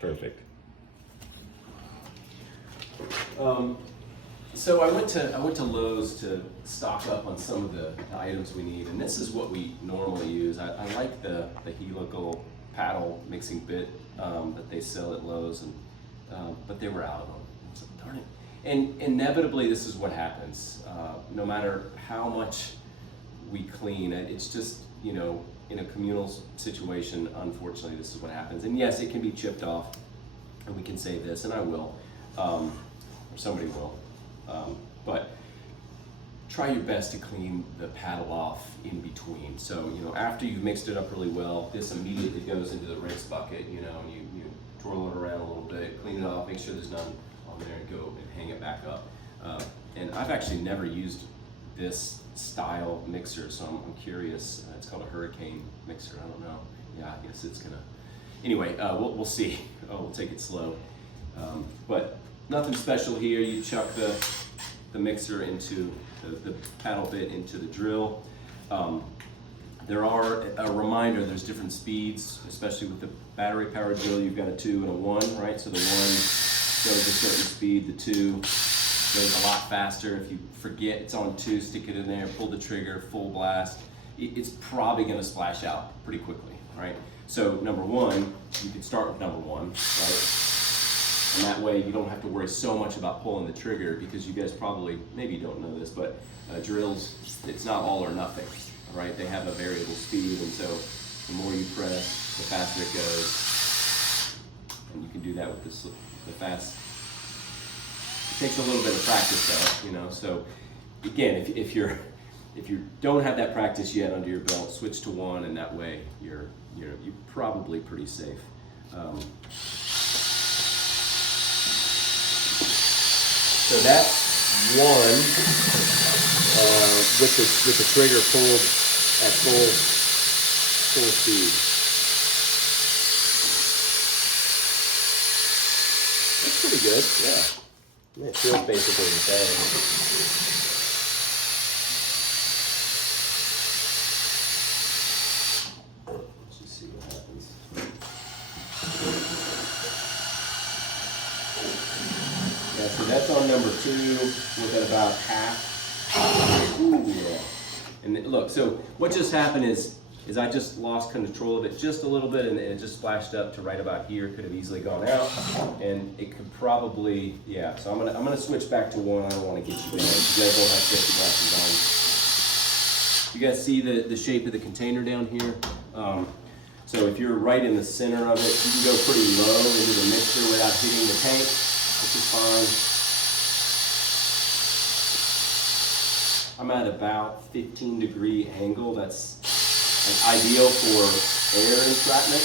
Perfect. So I went to Lowe's to stock up on some of the items we need, and this is what we normally use. I like the helical paddle mixing bit that they sell at Lowe's, and but they were out of them. So, darn it. And inevitably, this is what happens. No matter how much we clean, it's just, you know, in a communal situation, unfortunately, this is what happens. And yes, it can be chipped off, and we can save this, and I will, or somebody will. But try your best to clean the paddle off in between. So, you know, after you've mixed it up really well, this immediately goes into the rinse bucket, you know, and you twirl it around a little bit, clean it off, make sure there's none on there, and go and hang it back up. And I've actually never used this style mixer, so I'm curious. It's called a hurricane mixer. I don't know. Yeah, I guess it's gonna. Anyway, we'll see. We'll take it slow. But nothing special here. You chuck the mixer into the paddle bit into the drill. There are a reminder. There's different speeds, especially with the battery powered drill. You've got a 2 and a 1, right? So the 1 goes a certain speed. The 2 goes a lot faster. If you forget it's on 2, stick it in there, pull the trigger, full blast. It's probably going to splash out pretty quickly, right? So number 1, you can start with number 1, right? And that way you don't have to worry so much about pulling the trigger, because you guys probably, maybe you don't know this, but drills, it's not all or nothing, right? They have a variable speed, and so the more you press, the faster it goes. And you can do that with the fast. It takes a little bit of practice though, you know, so again, if you don't have that practice yet under your belt, switch to 1, and that way you're probably pretty safe. So that's 1 with the trigger pulled at full speed. That's pretty good, yeah. It feels basically the same. Let's just see what happens. Yeah, so that's on number 2 with at about half. Ooh, yeah. And look, so what just happened is I just lost control of it just a little bit, and it just splashed up to right about here. Could have easily gone out, and it could probably, yeah. So I'm gonna switch back to 1. I don't want to get you down. You guys don't have safety glasses on. You guys see the shape of the container down here? So if you're right in the center of it, you can go pretty low into the mixture without hitting the tank, which is fine. I'm at about 15-degree angle. That's ideal for air entrapment.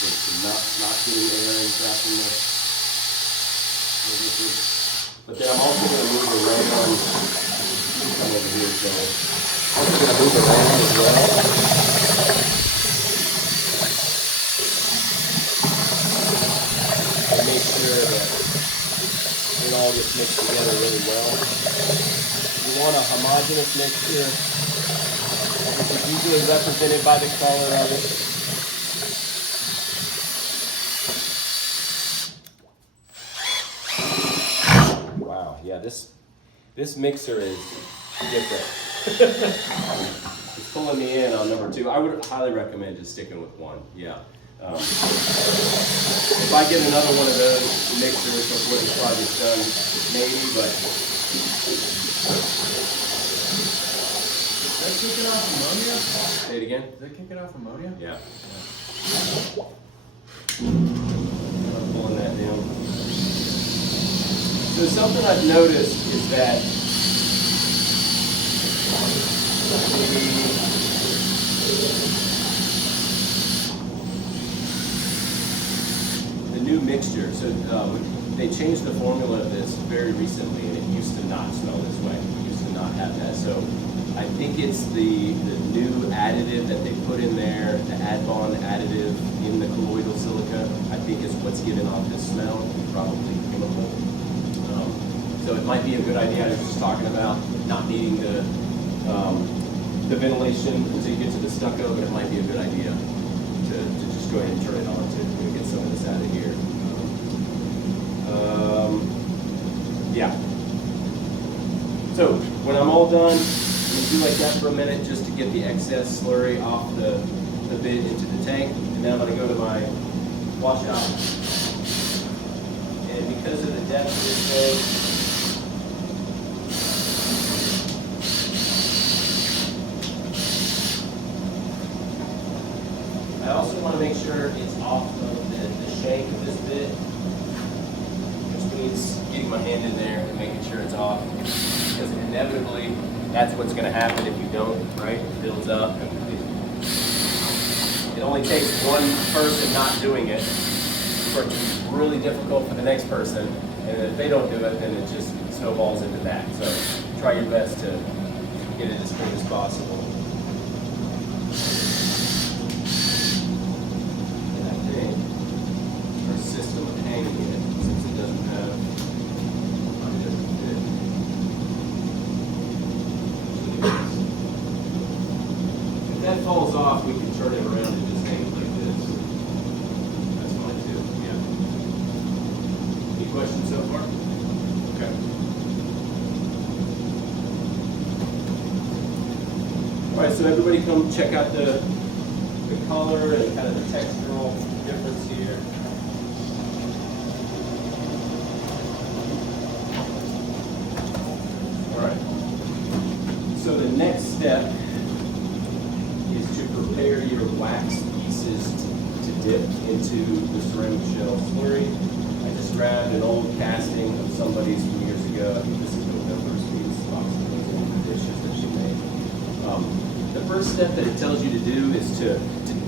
So not getting air entrapped in the liquid. But then I'm also going to move around. Come over here, so I'm also going to move around as well. And make sure that it all gets mixed together really well. You want a homogeneous mixture, which is usually represented by the color of it. Wow, yeah, this mixer is different. It's pulling me in on number 2. I would highly recommend just sticking with 1, yeah. If I get another one of those mixers before this project's done, maybe, but. Is that kicking off ammonia? Say it again? Is that kicking off ammonia? Yeah. I'm pulling that down. So something I've noticed is that the new mixture, so they changed the formula of this very recently, and it used to not smell this way. It used to not have that. So I think it's the new additive that they put in there, the Adbond additive in the colloidal silica, I think is what's giving off this smell, probably chemical. So it might be a good idea. I was just talking about not needing the ventilation until you get to the stucco, but it might be a good idea to just go ahead and turn it on too. We'll get some of this out of here. Yeah. So when I'm all done, I'm going to do like that for a minute just to get the excess slurry off the bit into the tank. And then I'm going to go to my washout. And because of the depth of this thing, I also want to make sure it's off of the shank of this bit, which means getting my hand in there and making sure it's off. Because inevitably, that's what's going to happen if you don't, right? It builds up. And it only takes one person not doing it for it to be really difficult for the next person. And if they don't do it, then it just snowballs into that. So try your best to get it as clean as possible. And I think our system of hanging it, since it doesn't have if that falls off, we can turn it around and just hang it like this. That's fine too, yeah. Any questions so far? Okay. All right, so everybody come check out the color and kind of the textural difference here. All right. So the next step is to prepare your wax pieces to dip into the ceramic shell slurry. I just grabbed an old casting of somebody's from years ago. I think this is November's box of dishes that she made. The first step that it tells you to do is to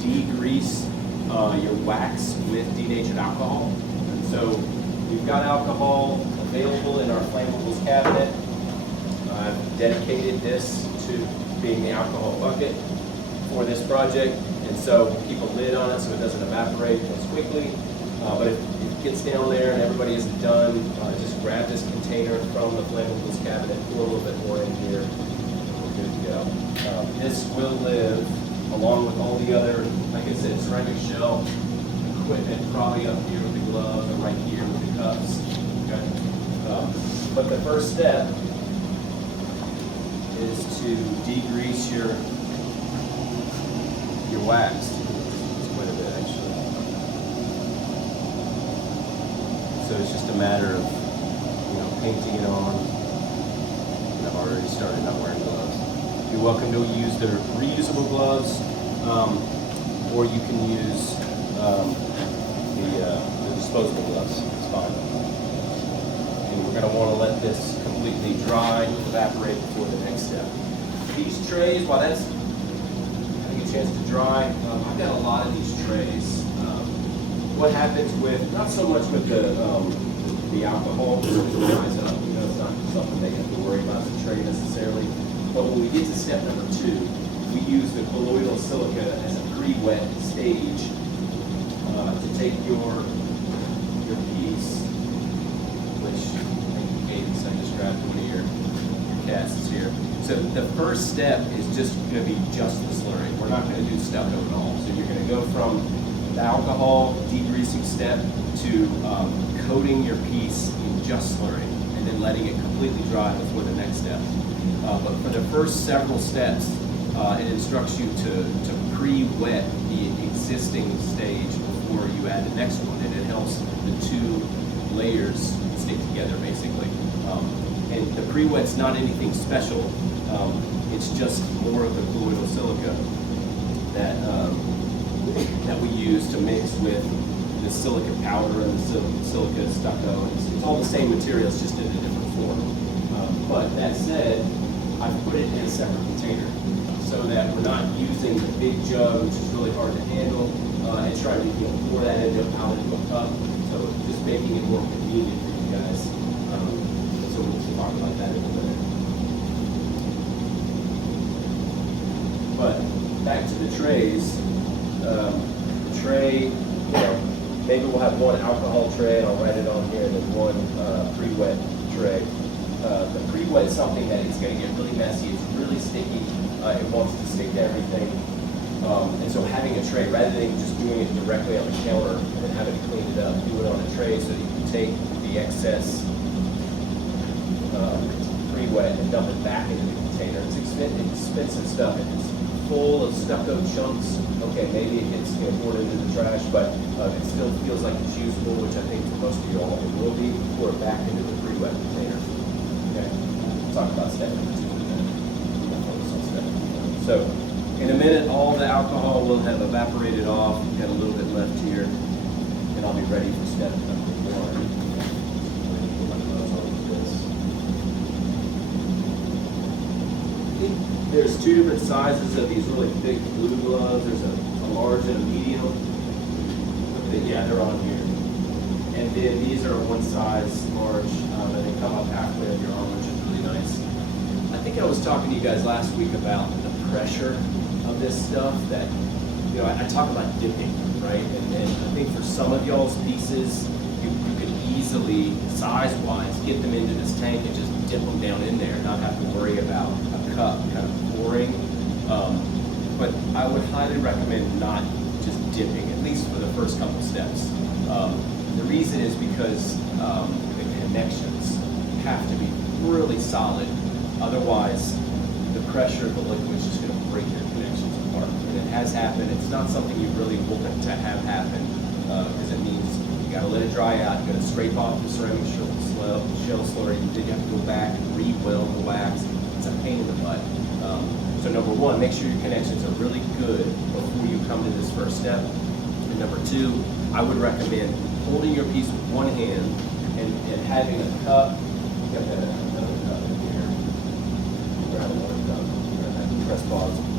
degrease your wax with denatured alcohol. And so we've got alcohol available in our flammables cabinet. I've dedicated this to being the alcohol bucket for this project, and so we'll keep a lid on it so it doesn't evaporate as quickly. But if it gets down there and everybody is done, just grab this container from the flammables cabinet, pour a little bit more in here, and we're good to go. This will live along with all the other, like I said, ceramic shell equipment, probably up here with the gloves or right here with the cups. Okay. But the first step is to degrease your wax. It's quite a bit actually. So it's just a matter of painting it on. And I've already started not wearing gloves. You're welcome to use the reusable gloves, or you can use the disposable gloves. It's fine. And we're going to want to let this completely dry, evaporate before the next step. These trays, while that's having a chance to dry, I've got a lot of these trays. What happens with, not so much with the alcohol, because it dries up, it's not something they have to worry about the tray necessarily, but when we get to step number 2, we use the colloidal silica as a pre-wet stage to take your piece, which I think you gave me, so I just grabbed one of your casts here. So the first step is just going to be just the slurry. We're not going to do stucco at all. So you're going to go from the alcohol degreasing step to coating your piece in just slurry and then letting it completely dry before the next step. But for the first several steps, it instructs you to pre-wet the existing stage before you add the next one, and it helps the 2 layers stick together basically. And the pre-wet's not anything special. It's just more of the colloidal silica that we use to mix with the silica powder and the silica stucco. It's all the same materials, just in a different form. But that said, I've put it in a separate container so that we're not using the big jug, which is really hard to handle, and trying to pour that out into a cup. So just making it more convenient for you guys. So we'll talk about that in a minute. But back to the trays. Tray, maybe we'll have one alcohol tray, and I'll write it on here, and then one pre-wet tray. The pre-wet is something that is going to get really messy. It's really sticky. It wants to stick to everything. And so having a tray, rather than just doing it directly on the counter and then having to clean it up, do it on a tray so that you can take the excess pre-wet and dump it back into the container. It's expensive stuff. It's full of stucco chunks. Okay, maybe it gets poured into the trash, but it still feels like it's usable, which I think for most of you all it will be. Pour it back into the pre-wet container. Okay, we'll talk about step number 2 in a minute. We'll focus on step number 1. So, in a minute, all the alcohol will have evaporated off. We've got a little bit left here, and I'll be ready for step number 1. There's 2 different sizes of these really big blue gloves. There's a large and a medium. Yeah, they're on here. And then these are one size large, and they come up halfway on your arm, which is really nice. I think I was talking to you guys last week about the pressure of this stuff that, I talk about dipping, right? And I think for some of y'all's pieces, you could easily, size-wise, get them into this tank and just dip them down in there, not have to worry about a cup kind of pouring. But I would highly recommend not just dipping, at least for the first couple steps. The reason is because the connections have to be really solid. Otherwise, the pressure of the liquid is just going to break your connections apart. And it has happened. It's not something you really want to have happen because it means you got to let it dry out. You got to scrape off the ceramic shell slurry. Then you have to go back and re-weld the wax. It's a pain in the butt. So number 1, make sure your connections are really good before you come to this first step. And number 2, I would recommend holding your piece with one hand and having a cup. Got that another cup in here. Grab another cup. Press pause.